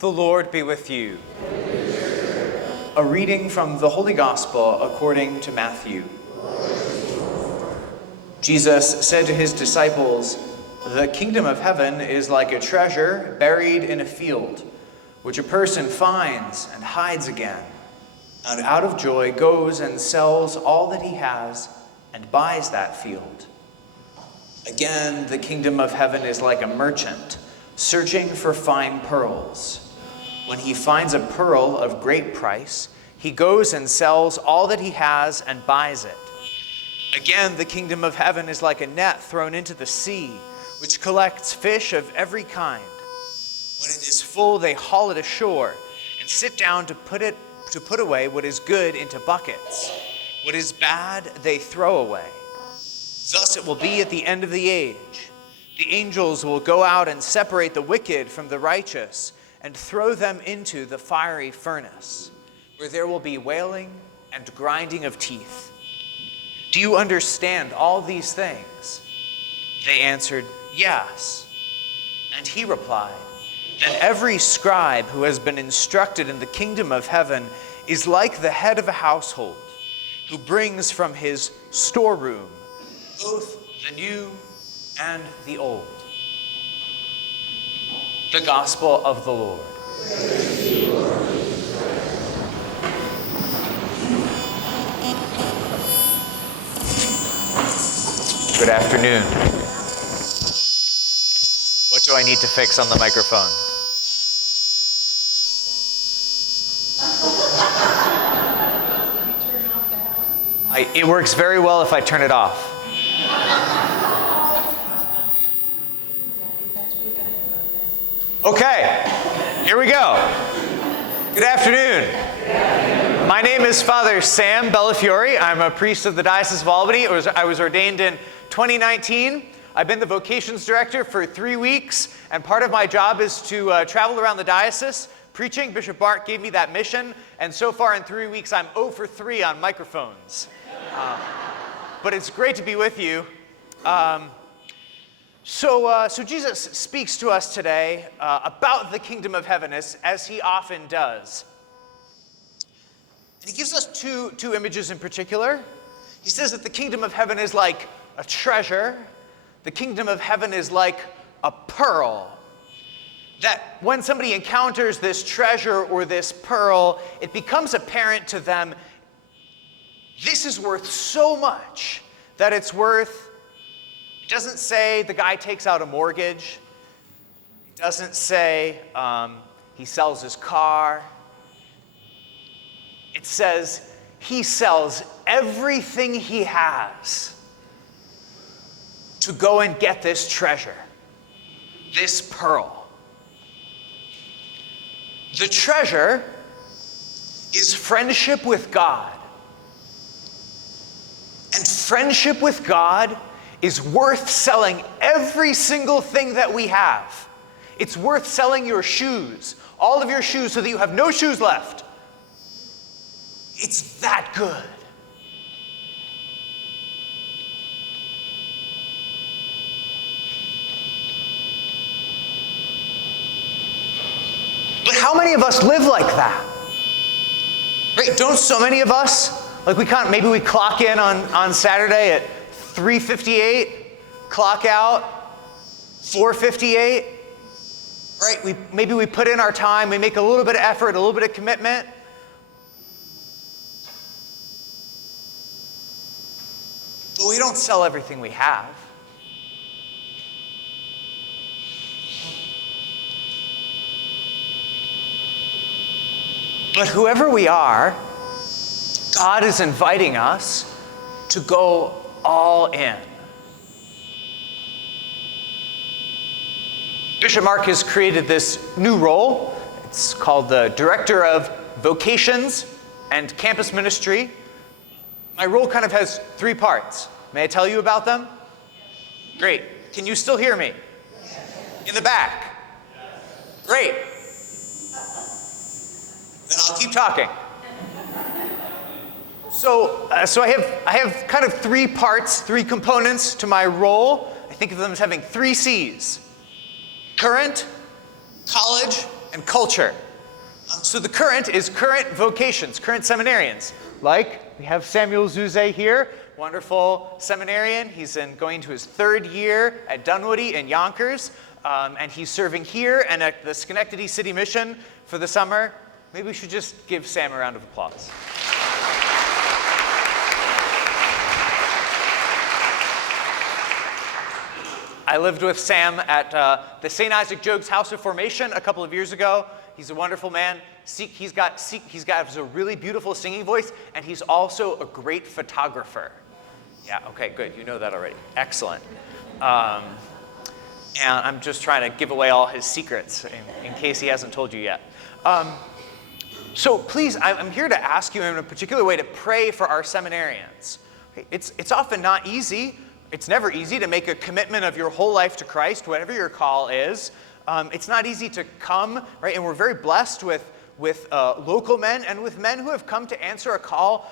The Lord be with you. A reading from the Holy Gospel according to Matthew. Jesus said to his disciples, "The kingdom of heaven is like a treasure buried in a field, which a person finds and hides again, and out of joy goes and sells all that he has and buys that field. Again, the kingdom of heaven is like a merchant searching for fine pearls. When he finds a pearl of great price, he goes and sells all that he has and buys it. Again, the kingdom of heaven is like a net thrown into the sea, which collects fish of every kind. When it is full, they haul it ashore and sit down to put away what is good into buckets. What is bad, they throw away. Thus it will be at the end of the age. The angels will go out and separate the wicked from the righteous and throw them into the fiery furnace, where there will be wailing and grinding of teeth. Do you understand all these things?" They answered, "Yes." And he replied, "Then every scribe who has been instructed in the kingdom of heaven is like the head of a household, who brings from his storeroom both the new and the old." The Gospel of the Lord. Good afternoon. What do I need to fix on the microphone? It works very well if I turn it off. Okay, here we go. Good afternoon. My name is Father Sam Bellafiore. I'm a priest of the Diocese of Albany. I was ordained in 2019. I've been the Vocations director for 3 weeks, and part of my job is to travel around the diocese preaching. Bishop Bart gave me that mission, and so far in 3 weeks, I'm 0 for 3 on microphones. But it's great to be with you. So Jesus speaks to us today about the kingdom of heaven, as he often does. And he gives us two images in particular. He says that the kingdom of heaven is like a treasure. The kingdom of heaven is like a pearl. That when somebody encounters this treasure or this pearl, it becomes apparent to them, this is worth so much that it's worth. It doesn't say the guy takes out a mortgage. It doesn't say he sells his car. It says he sells everything he has to go and get this treasure, this pearl. The treasure is friendship with God. And friendship with God is worth selling every single thing that we have. It's worth selling your shoes, all of your shoes, so that you have no shoes left. It's that good. But how many of us live like that? Right? Don't so many of us, maybe we clock in on Saturday at 3:58, clock out 4:58, right? Maybe we put in our time, we make a little bit of effort, a little bit of commitment. But we don't sell everything we have. But whoever we are, God is inviting us to go all in. Bishop Mark has created this new role. It's called the Director of Vocations and Campus Ministry. My role kind of has 3 parts. May I tell you about them? Great. Can you still hear me? In the back? Great. Then I'll keep talking. So I have kind of 3 parts, 3 components to my role. I think of them as having 3 C's: current, college, and culture. So the current is current vocations, current seminarians. Like, we have Samuel Zuze here, wonderful seminarian. He's going to his 3rd year at Dunwoody in Yonkers, and he's serving here and at the Schenectady City Mission for the summer. Maybe we should just give Sam a round of applause. I lived with Sam at the St. Isaac Jogues House of Formation a couple of years ago. He's a wonderful man. He's got a really beautiful singing voice, and he's also a great photographer. Yeah, okay, good. You know that already. Excellent. And I'm just trying to give away all his secrets in case he hasn't told you yet. So please, I'm here to ask you in a particular way to pray for our seminarians. Okay, it's often not easy. It's never easy to make a commitment of your whole life to Christ, whatever your call is. It's not easy to come, right? And we're very blessed with local men and with men who have come to answer a call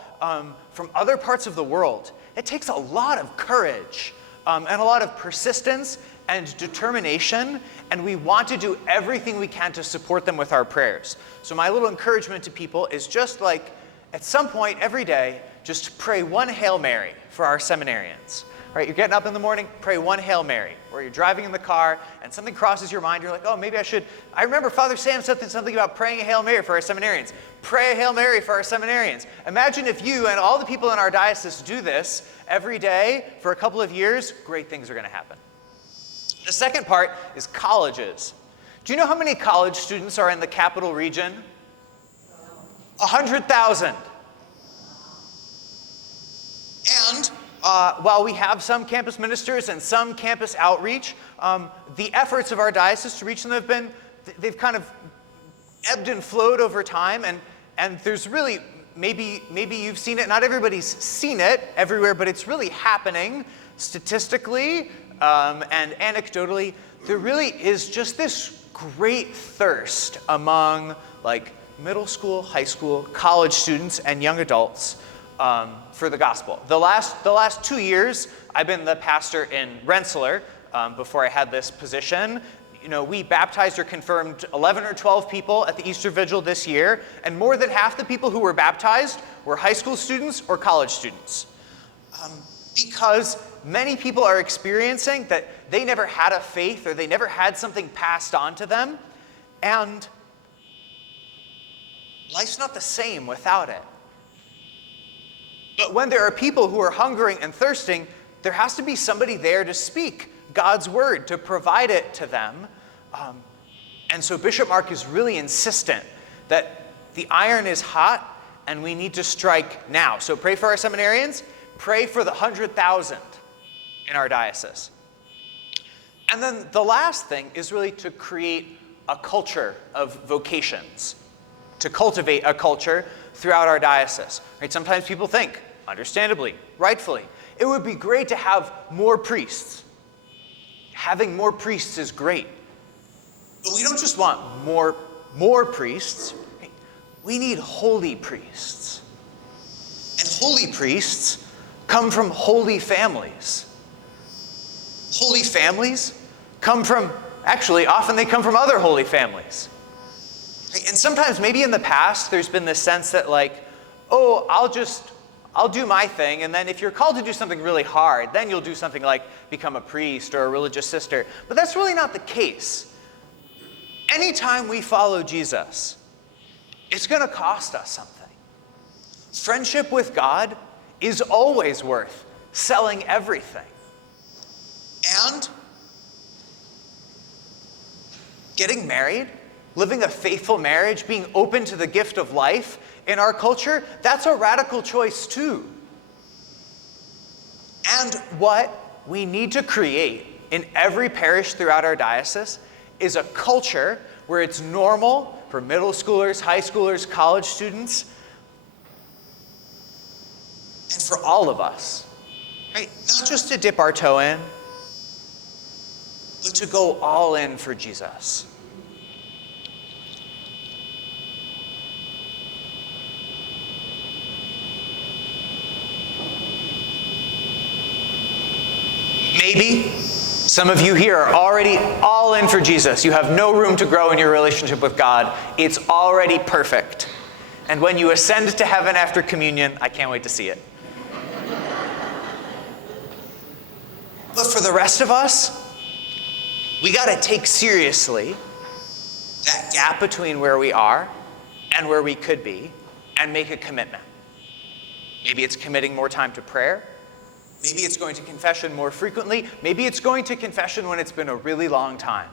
from other parts of the world. It takes a lot of courage and a lot of persistence and determination, and we want to do everything we can to support them with our prayers. So my little encouragement to people is just like, at some point every day, just pray one Hail Mary for our seminarians. Right, you're getting up in the morning, pray one Hail Mary. Or you're driving in the car and something crosses your mind, you're like, oh, maybe I should. I remember Father Sam said something about praying a Hail Mary for our seminarians. Pray a Hail Mary for our seminarians. Imagine if you and all the people in our diocese do this every day for a couple of years, great things are going to happen. The second part is colleges. Do you know how many college students are in the capital region? 100,000. And while we have some campus ministers and some campus outreach, the efforts of our diocese to reach them they've kind of ebbed and flowed over time, and there's really, maybe you've seen it, not everybody's seen it everywhere, but it's really happening statistically and anecdotally. There really is just this great thirst among like middle school, high school, college students, and young adults for the gospel. The last 2 years, I've been the pastor in Rensselaer before I had this position. You know, we baptized or confirmed 11 or 12 people at the Easter Vigil this year, and more than half the people who were baptized were high school students or college students. Because many people are experiencing that they never had a faith or they never had something passed on to them, and life's not the same without it. But when there are people who are hungering and thirsting, there has to be somebody there to speak God's word, to provide it to them. And so Bishop Mark is really insistent that the iron is hot and we need to strike now. So pray for our seminarians, pray for the 100,000 in our diocese. And then the last thing is really to create a culture of vocations, to cultivate a culture throughout our diocese. Right? Sometimes people think, understandably, rightfully, it would be great to have more priests. Having more priests is great. But we don't just want more priests. Right? We need holy priests. And holy priests come from holy families. Holy families come from, actually, often they come from other holy families. Right? And sometimes, maybe in the past, there's been this sense that like, oh, I'll do my thing, and then if you're called to do something really hard, then you'll do something like become a priest or a religious sister. But that's really not the case. Anytime we follow Jesus, it's going to cost us something. Friendship with God is always worth selling everything. And getting married, living a faithful marriage, being open to the gift of life in our culture, that's a radical choice too. And what we need to create in every parish throughout our diocese is a culture where it's normal for middle schoolers, high schoolers, college students, and for all of us, right? Not just to dip our toe in, but to go all in for Jesus. Maybe Some of you here are already all in for Jesus. You have no room to grow in your relationship with God. It's already perfect. And when you ascend to heaven after communion, I can't wait to see it. But for the rest of us, we got to take seriously that gap between where we are and where we could be and make a commitment. Maybe it's committing more time to prayer. Maybe it's going to confession more frequently. Maybe it's going to confession when it's been a really long time.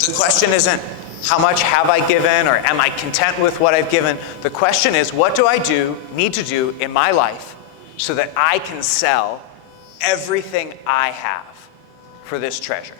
The question isn't, how much have I given, or am I content with what I've given? The question is, what do I need to do in my life so that I can sell everything I have for this treasure?